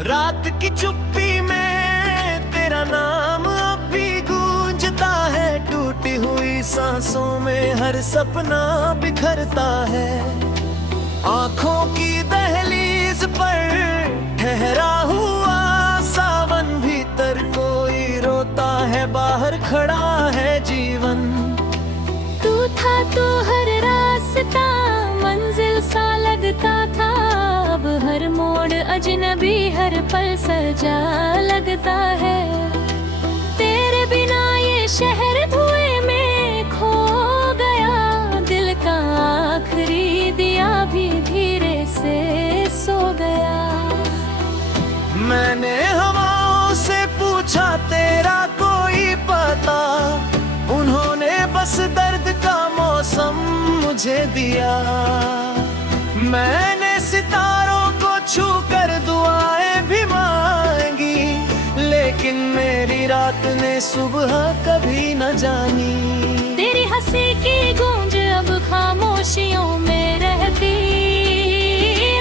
रात की चुप्पी में तेरा नाम अब भी गूंजता है। टूटी हुई सांसों में हर सपना बिखरता है। आंखों की दहलीज पर ठहरा हुआ सावन, भीतर कोई रोता है, बाहर खड़ा है जीवन। तू था तो हर रास्ता मंजिल सा लगता था, अब हर मोड़ अजनबी, हर पल सजा लगता है। तेरे बिना ये शहर धुएं में खो गया, दिल का आखिरी दिया भी धीरे से सो गया। मैंने हवाओं से पूछा तेरा कोई पता, उन्होंने बस दर्द का मौसम मुझे दिया। मैंने सितारों को छू कर दुआएं भी मांगी, लेकिन मेरी रात ने सुबह कभी न जानी। तेरी हंसी की गूंज अब खामोशियों में रहती,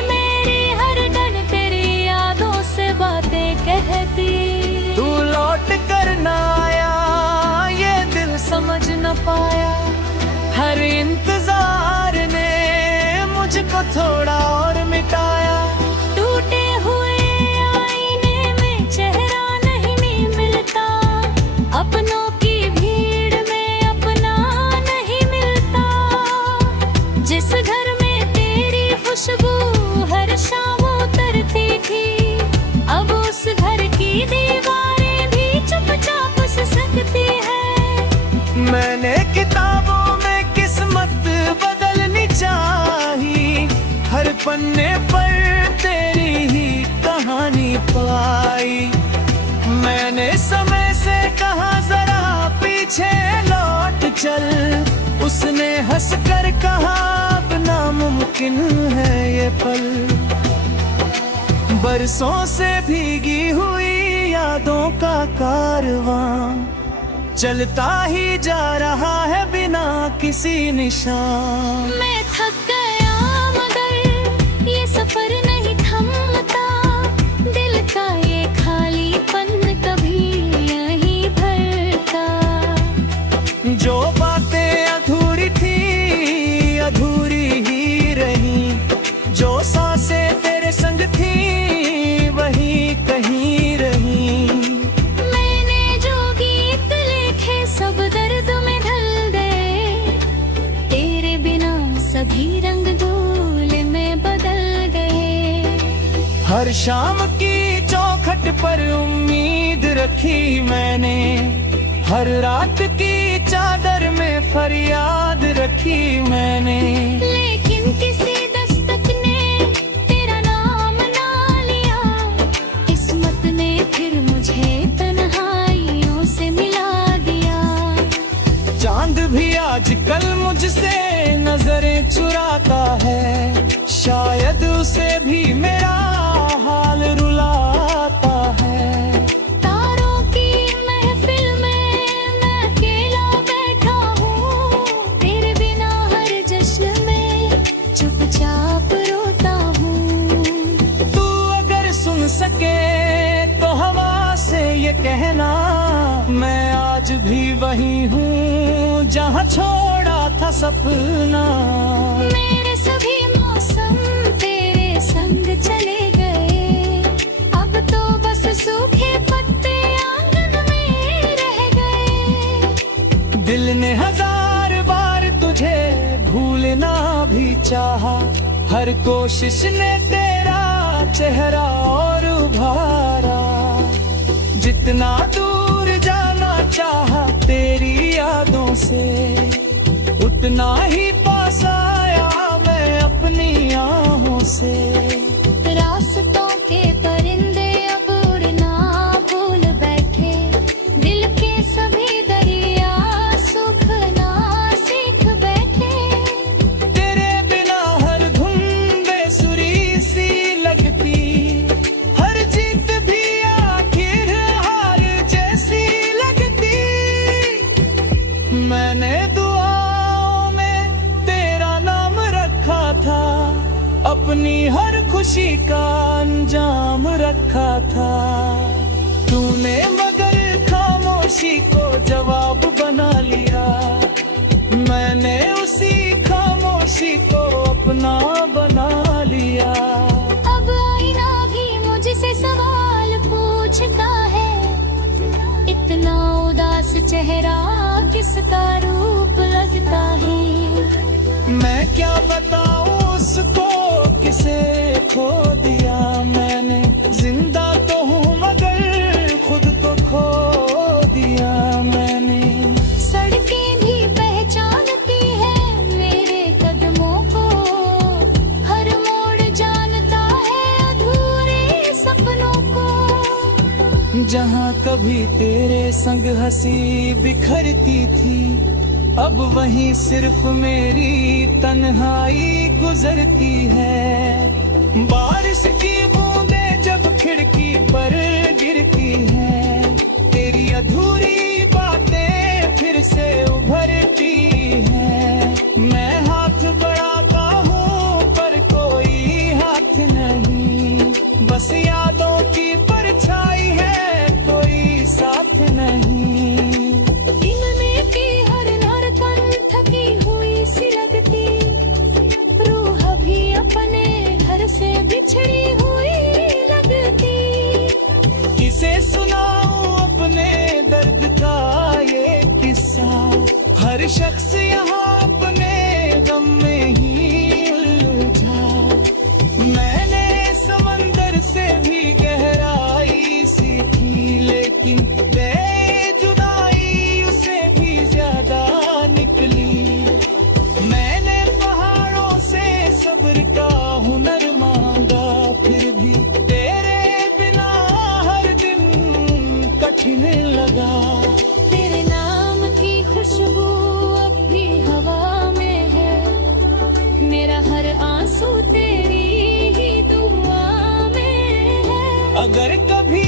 मेरी हर डन तेरी यादों से बातें कहती। तू लौट कर न आया, ये दिल समझ न पाया। हर इंतजार ने मुझको थोड़ा और मिटाया। टूटे हुए आईने में चेहरा नहीं मिलता, अपनों की भीड़ में अपना नहीं मिलता। जिस घर में तेरी खुशबू हर शाम उतरती थी, अब उस घर की दीवारें भी चुपचाप से सकती है। मैंने किताबों में किस्मत बदलनी चाही, हर पन्ने पर तेरी ही कहानी पाई। मैंने समय से कहा जरा पीछे लौट चल, उसने हंसकर कहा अब नामुमकिन है ये पल। बरसों से भीगी हुई यादों का कारवां चलता ही जा रहा है बिना किसी निशान। मैं थक गया मगर ये सफर नहीं थमता, दिल का ये खालीपन कभी यहीं भरता। जो बातें अधूरी थी अधूरी ही रही, जो सांसें तेरे संग थी वही कहीं रही। सब दर्द में ढल गए, तेरे बिना सभी रंग धूल में बदल गए। हर शाम की चौखट पर उम्मीद रखी मैंने, हर रात की चादर में फरियाद रखी मैंने। लेकिन किसी दस्तक ने तेरा नाम ना लिया, किस्मत ने फिर मुझे तन्हाइयों से मिला। चांद भी आजकल मुझसे नजरें चुराता है, शायद उसे भी मेरा हाल रुलाता है। तारों की महफिल में मैं अकेला बैठा हूँ, तेरे बिना हर जश्न में चुपचाप रोता हूँ। तू अगर सुन सके तो हवा से ये कहना, मैं आज भी वही हूँ जहाँ छोड़ा था सपना। मेरे सभी मौसम तेरे संग चले गए, अब तो बस सूखे पत्ते आंगन में रह गए। दिल ने हजार बार तुझे भूलना भी चाहा, हर कोशिश ने तेरा चेहरा और उभारा। जितना दूर जाना चाहा तेरी यादों से, उतना ही पास आया मैं अपनी आहों से। रास्तों के परिंदे अब उड़ना भूल बैठे, दिल के सभी दरिया सूखना सीख बैठे। तेरे बिना हर धुन बेसुरी सी लगती, हर जीत भी आखिर हार जैसी लगती। मैंने दुआओं में तेरा नाम रखा था, अपनी हर खुशी का अंजाम रखा था तूने, मगर खामोशी को जवाब बना लिया। मैंने उसी खामोशी को अपना बना लिया। अब आईना भी मुझसे सवाल पूछता है, इतना उदास चेहरा किसका रूप लगता है। मैं क्या बताऊं उसको किसे खो दिया मैंने, जिंदा तो हूँ मगर खुद को खो दिया मैंने। सड़कें भी पहचानती है मेरे कदमों को, हर मोड़ जानता है अधूरे सपनों को। जहाँ कभी तेरे संग हंसी बिखरती थी, अब वहीं सिर्फ मेरी तन्हाई गुजरती है। बारिश की बूंदें जब खिड़की पर गिरती हैं, तेरी अधूरी बातें फिर से उभरती हैं। मैं हाथ बढ़ाता हूँ पर कोई हाथ नहीं, बस यादों की परछाई है कोई साथ नहीं। से बिछड़ी हुई लगती, किसे सुनाऊं अपने दर्द का ये किस्सा, हर शख्स यहाँ अपने गम में ही उलझा। मैंने समंदर से भी गहराई सीखी, लेकिन बेजुदाई उसे भी ज्यादा निकली। मैंने पहाड़ों से सब्र का हुनर मांगा, फिर भी तेरे बिना हर दिन कठिन लगा। तेरे नाम की खुशबू अब भी हवा में है, मेरा हर आंसू तेरी ही दुआ में है। अगर कभी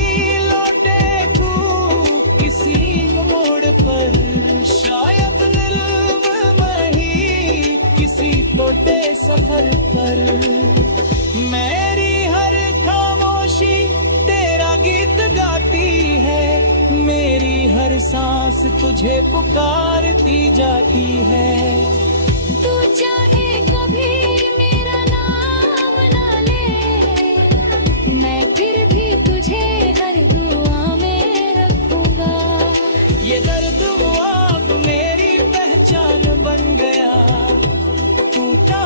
लौटे तू किसी मोड़ पर, शायद दिल में ही किसी छोटे सफर पर, मेरी हर खामोशी तेरा गीत गाती है, मेरी हर सांस तुझे पुकारती जाती है। तू चाहे कभी मेरा नाम ना ले, मैं फिर भी तुझे हर दुआ में रखूंगा। ये दर्द अब मेरी पहचान बन गया, टूटा।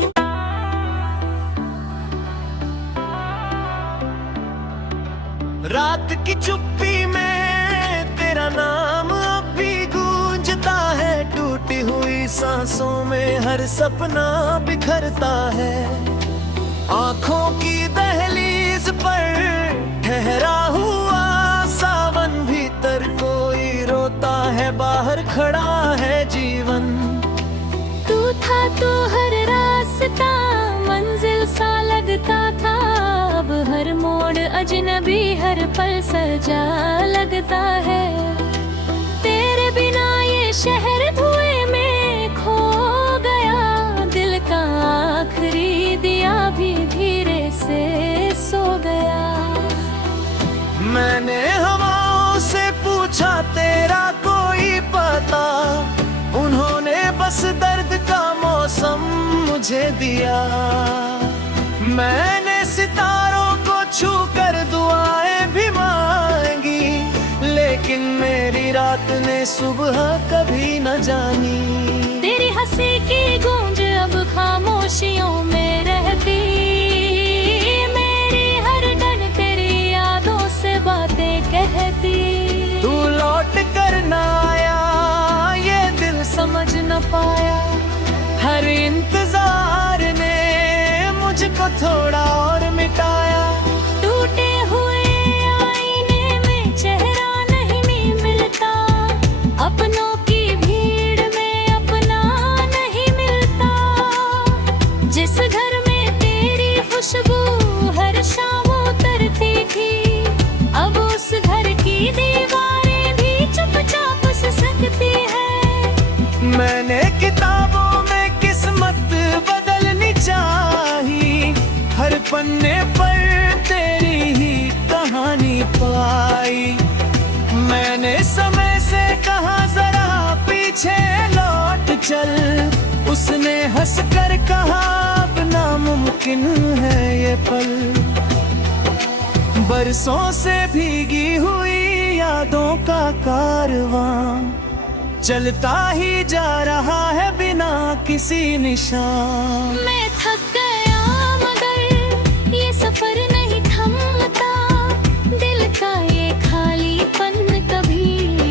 रात की चुप्पी में तेरा नाम अब भी गूंजता है, टूटी हुई सांसों में हर सपना बिखरता है। आंखों की दहलीज पर ठहरा हुआ सावन, भीतर कोई रोता है, बाहर खड़ा है जीवन। तू था तो हर रास्ता मंजिल सा लगता था, अब हर मोड़ अजनबी, हर पल सजा लगता है। तेरे बिना ये शहर धुएं में खो गया, दिल का आखिरी दिया भी धीरे से सो गया। मैंने हवाओं से पूछा तेरा कोई पता, उन्होंने बस दर्द का मौसम मुझे दिया। मैंने सितारों को छू कर दुआएं भी मांगी, लेकिन मेरी रात ने सुबह कभी न जानी। तेरी हंसी की गूंज अब खामोशियों में रहती, मेरी हर डन तेरी यादों से बातें कहती। तू लौट कर न आया, ये दिल समझ न पाया, हर इंतजार ने मुझको थोड़ा और मिटाया। टूटे हुए आईने में चेहरा नहीं मिलता, अपनों की भीड़ में अपना नहीं मिलता। जिस घर में तेरी खुशबू हर शाम उतरती थी, अब उस घर की दीवारें भी चुपचाप से सकती है। मैंने किताबों में किस्मत बदलनी चाही, हर पन्ने पर तेरी ही कहानी पाई। मैंने समय से कहा जरा पीछे लौट चल, उसने हंसकर कहा अब नामुमकिन है ये पल। बरसों से भीगी हुई यादों का कारवां चलता ही जा रहा है बिना किसी निशान। मैं थक गया मगर ये सफर नहीं थमता, दिल का ये खालीपन कभी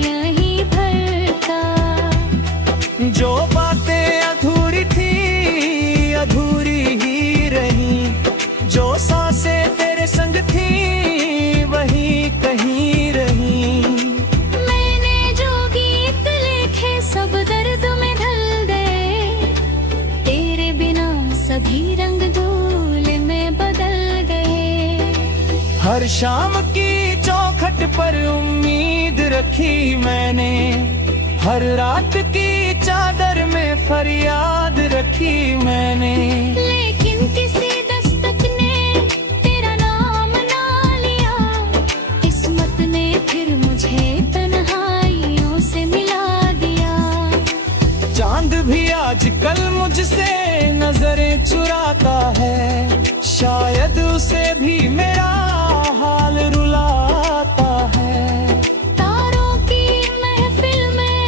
यहीं भरता। जो बातें अधूरी थी अधूरी ही रही, जो सांसें तेरे संग थी वही कहीं रही। मैंने जो गीत लिखे सब दर्द में ढल गए, तेरे बिना सभी रंग धूल में बदल गए। हर शाम की चौखट पर उम्मीद रखी मैंने, हर रात की चादर में फरियाद रखी मैंने। लेकिन किसी दस्तक ने तेरा नाम ना लिया, किस्मत ने फिर मुझे तन्हाइयों से मिला दिया। चांद भी आजकल मुझसे नजरें चुराता है, शायद उसे भी मेरा हाल रुलाता है। तारों की महफिल में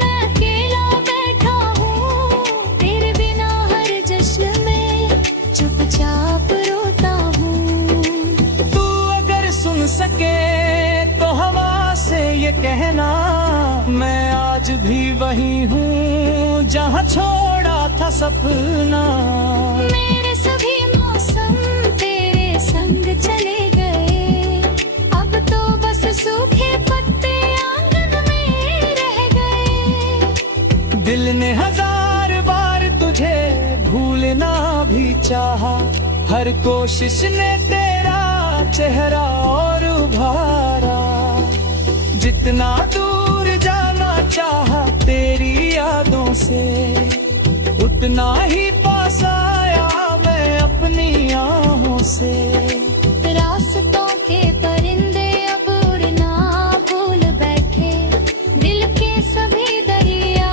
मैं अकेला बैठा हूँ, तेरे बिना हर जश्न में चुपचाप रोता हूँ। तू अगर सुन सके तो हवा से ये कहना, मैं आज भी वही हूँ जहाँ छोड़ा था सपना। मेरे सभी मौसम तेरे संग चले गए, अब तो बस सूखे पत्ते आंगन में रह गए। दिल ने हजार बार तुझे भूलना भी चाहा, हर कोशिश ने तेरा चेहरा और उभारा। जितना दूर जाना चाहा तेरी यादों से, उतना ही पास आया मैं अपनी आहों से। रास्तों के परिंदे अब उड़ना भूल बैठे, दिल के सभी दरिया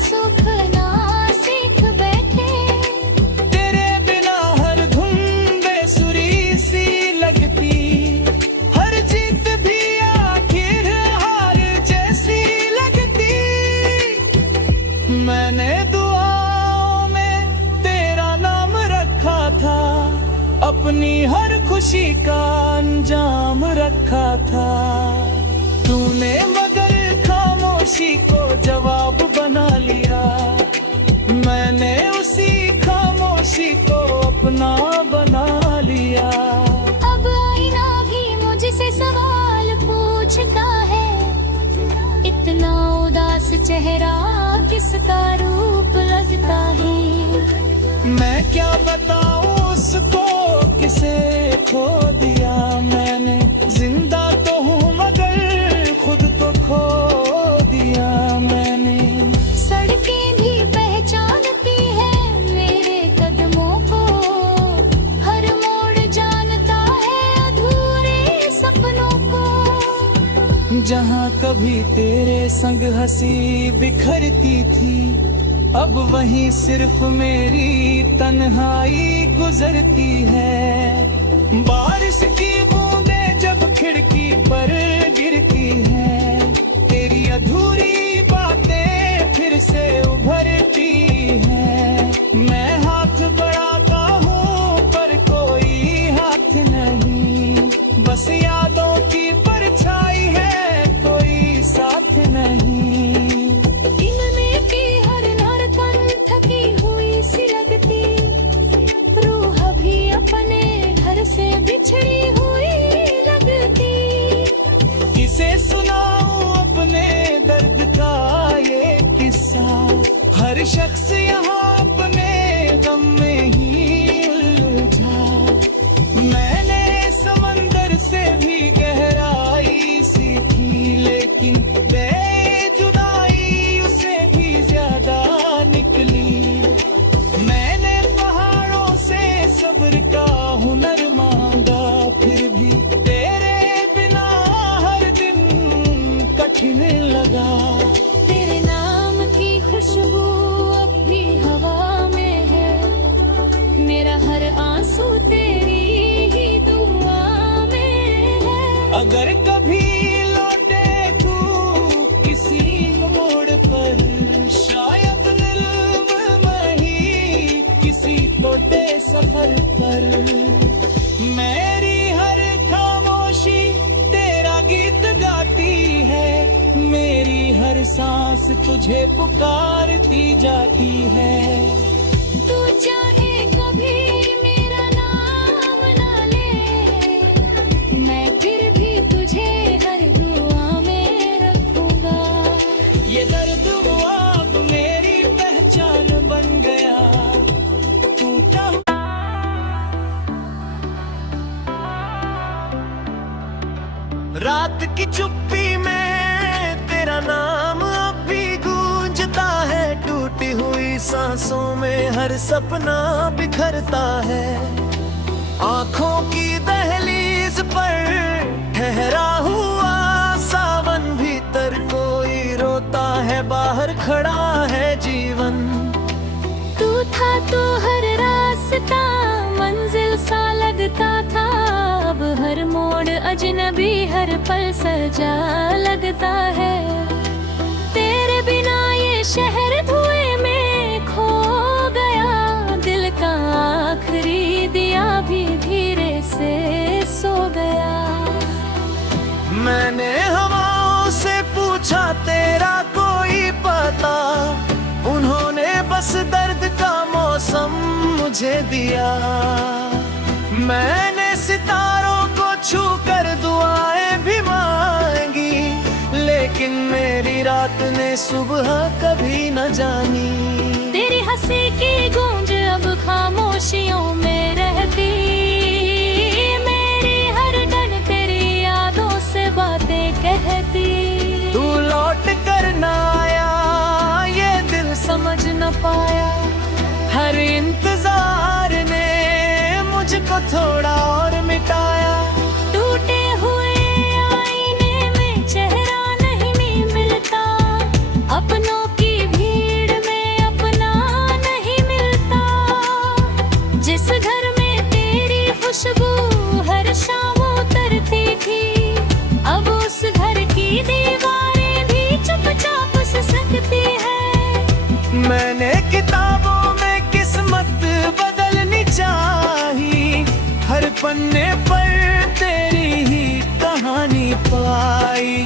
सूखना सीख बैठे। तेरे बिना हर धुन बेसुरी सी लगती, हर जीत भी आखिर हार जैसी लगती। मैंने दुआओं में तेरा नाम रखा था, अपनी हर खुशी का अंजाम रखा था। तूने मगर खामोशी को जवाब बना लिया, मैंने उसी खामोशी को अपना बना लिया। अब आईना भी मुझसे सवाल पूछता है, इतना उदास चेहरा किसका रूप लगता है। मैं क्या बताऊं उसको किसे खो दिया मैंने, जिंदा तो हूँ मगर खुद को खो दिया मैंने। सड़कें भी पहचानती है मेरे कदमों को, हर मोड़ जानता है अधूरे सपनों को। जहाँ कभी तेरे संग हंसी बिखरती थी, अब वहीं सिर्फ मेरी तन्हाई गुजरती है। बारिश की बूंदें जब खिड़की पर गिरती हैं, तेरी अधूरी बातें फिर से उभरती हैं। मैं हाथ बढ़ाता हूँ पर कोई हाथ नहीं, बस यादों की परछाई है कोई साथ नहीं। दिल में की हर धड़कन थकी हुई सी लगती, रूह भी अपने घर से बिछड़ी हुई लगती। किसे सुनाऊं अपने दर्द का मेरा हर आंसू तेरी ही दुआ में है। अगर कभी लौटे तू किसी मोड़ पर, शायद दिल में ही किसी छोटे सफर पर, मेरी हर खामोशी तेरा गीत गाती है, मेरी हर सांस तुझे पुकारती जाती है। तू चाहे कभी मेरा नाम ना ले, मैं फिर भी तुझे हर दुआ में रखूंगा। ये दर्द अब मेरी पहचान बन गया, टूटा रात की चुप्पी में तेरा नाम अब भी गूंजता है, टूटी हुई सांसों में हर सपना बिखरता है। आंखों की दहलीज पर ठहरा हुआ सावन, भीतर कोई रोता है, बाहर खड़ा है जीवन। तू था तो हर रास्ता मंजिल सा लगता था, अब हर मोड़ अजनबी, हर पल सजा लगता है। तेरे बिना ये शहर धुएं में खो गया, दिल का आखिरी दिया भी धीरे से सो गया। मैंने हवाओं से पूछा तेरा कोई पता, उन्होंने बस दर्द का मौसम मुझे दिया। मैंने सितारों को छू कर दुआएं भी मांगी, लेकिन मेरी रात ने सुबह कभी न जानी। तेरी हंसी की गूंज अब खामोशियों में रहती, मेरी हर डन तेरी यादों से बातें कहती। तू लौट कर न आया, ये दिल समझ न पाया, हर इंतजार ने मुझको थोड़ा और मिटाया। टूटे हुए आईने में चेहरा नहीं मिलता, अपनों की भीड़ में अपना नहीं मिलता। जिस घर में तेरी खुशबू हर शाम उतरती थी, अब उस घर की दीवारें भी चुपचाप से सकती है। मैंने किताबों में किस्मत बदलनी चाही, हर पन्ने पर तेरी ही कहानी पाई।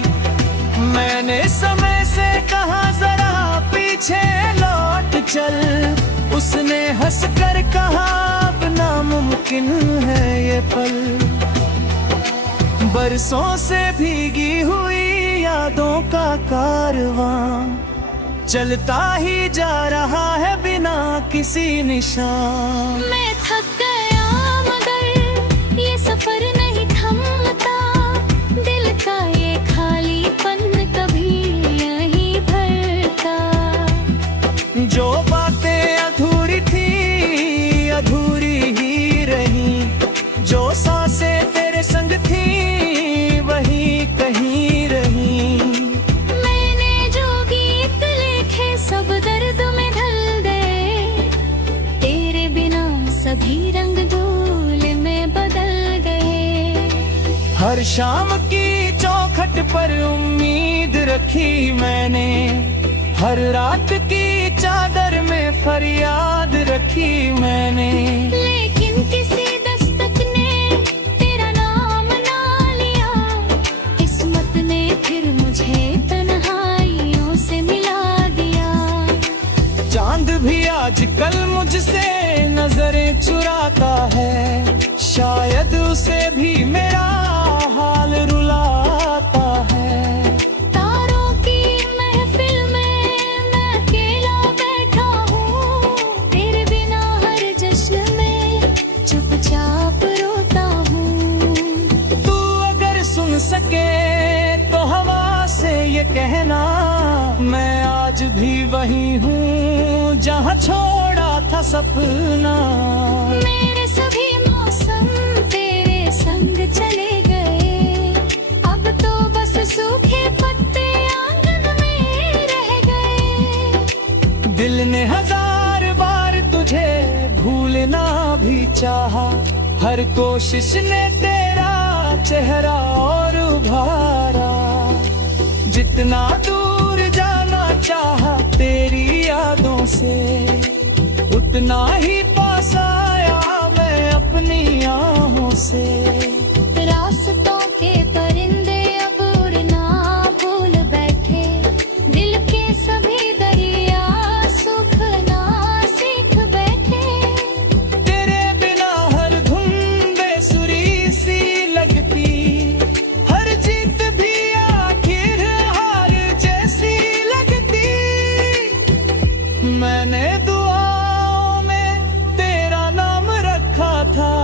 मैंने समय से कहा जरा पीछे लौट चल, उसने हंस कर कहा अब नामुमकिन है ये पल। बरसों से भीगी हुई यादों का कारवां चलता ही जा रहा है बिना किसी निशान। मैं थक गया मगर ये सफर नहीं थमता, दिल का ये खालीपन कभी नहीं भरता। जो बातें अधूरी थी अधूरी ही रही, जो सांसें तेरे संग थी वही कहीं रही। सब दर्द में ढल गए, तेरे बिना सभी रंग धूल में बदल गए। हर शाम की चौखट पर उम्मीद रखी मैंने, हर रात की चादर में फरियाद रखी मैंने। लेकिन किसी दस्तक ने तेरा नाम ना लिया, किस्मत ने फिर मुझे तन्हाइयों से मिला। चांद भी आजकल मुझसे नजरें चुराता है, शायद उसे भी मेरा हाल रुलाता है। तारों की महफिल में मैं अकेला बैठा हूँ, तेरे बिना हर जश्न में चुपचाप रोता हूँ। तू अगर सुन सके तो हवा से ये कहना, मैं आज भी वही हूँ जहाँ छोड़ा था सपना। मेरे सभी मौसम तेरे संग चले गए, अब तो बस सूखे पत्ते आंगन में रह गए। दिल ने हजार बार तुझे भूल बिना भी चाहा, हर कोशिश ने तेरा चेहरा और उभारा। जितना दूर जाना चाहा तेरी यादों से, उतना ही पास आया मैं अपनी आहों से। रास्तों के परिंदे अब उड़ना भूल बैठे, दिल के सभी दरिया सूखना सीख बैठे। तेरे बिना हर धुन बेसुरी सी लगती, हर जीत भी आखिर हार जैसी लगती। मैंने दुआओं में तेरा नाम रखा था,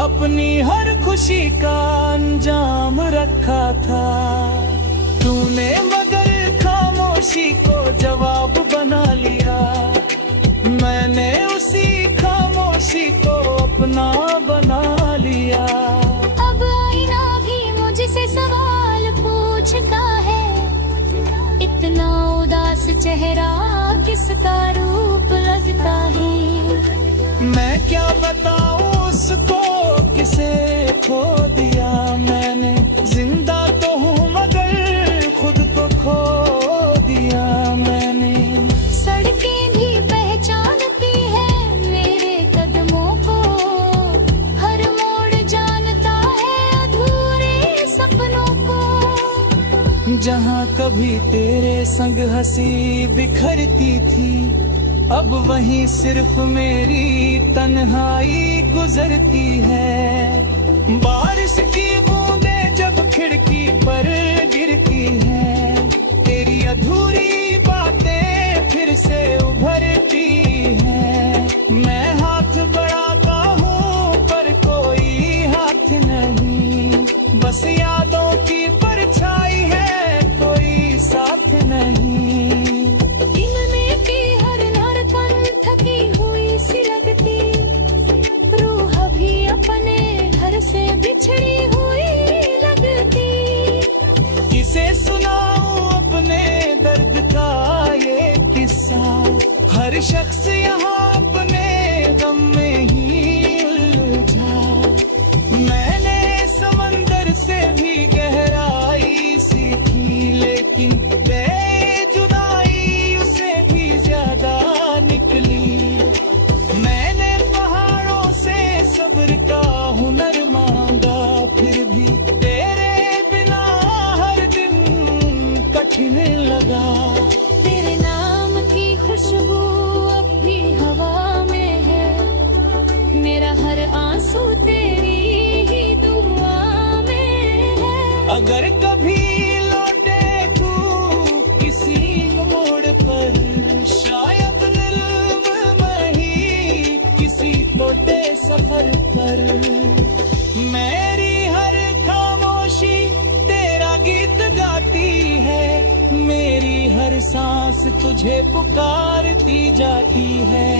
अपनी हर खुशी का अंजाम रखा था। तूने मगर खामोशी को जवाब बना लिया, मैंने उसी खामोशी को अपना बना लिया। अब आईना भी मुझसे सवाल पूछता है, इतना उदास चेहरा किसका रूप लगता है। मैं क्या बताऊं उसको किसे खो दिया मैंने, जिंदा तो हूँ मगर खुद को खो दिया मैंने। सड़कें भी पहचानती है मेरे कदमों को, हर मोड़ जानता है अधूरे सपनों को। जहाँ कभी तेरे संग हंसी बिखरती थी, अब वहीं सिर्फ मेरी तन्हाई गुजरती है। बारिश की बूंदें जब खिड़की पर गिरती हैं, तेरी अधूरी बातें फिर से उभरती हैं। मैं हाथ बढ़ाता हूँ पर कोई हाथ नहीं, बस यादों की परछाई है कोई साथ नहीं। से बिछड़ी हुई लगती, किसे सुनाऊं अपने दर्द का ये किस्सा। हर शख्स यहाँ अपने गम में ही उलझा। मैंने समंदर से भी गहराई सीखी, लेकिन बेजुदाई उसे भी ज्यादा निकली। मैंने पहाड़ों से सब्र का हुनर मांगा, फिर भी तेरे बिना हर दिन कठिन लगा। तेरे नाम की खुशबू अब भी हवा में है, मेरा हर आंसू तेरी ही दुआ में है। अगर कभी लौटे तू किसी मोड़ पर, शायद दिल में ही किसी छोटे सफर पर। मेरी हर खामोशी तेरा गीत गाती है, मेरी हर सांस तुझे पुकारती जाती है।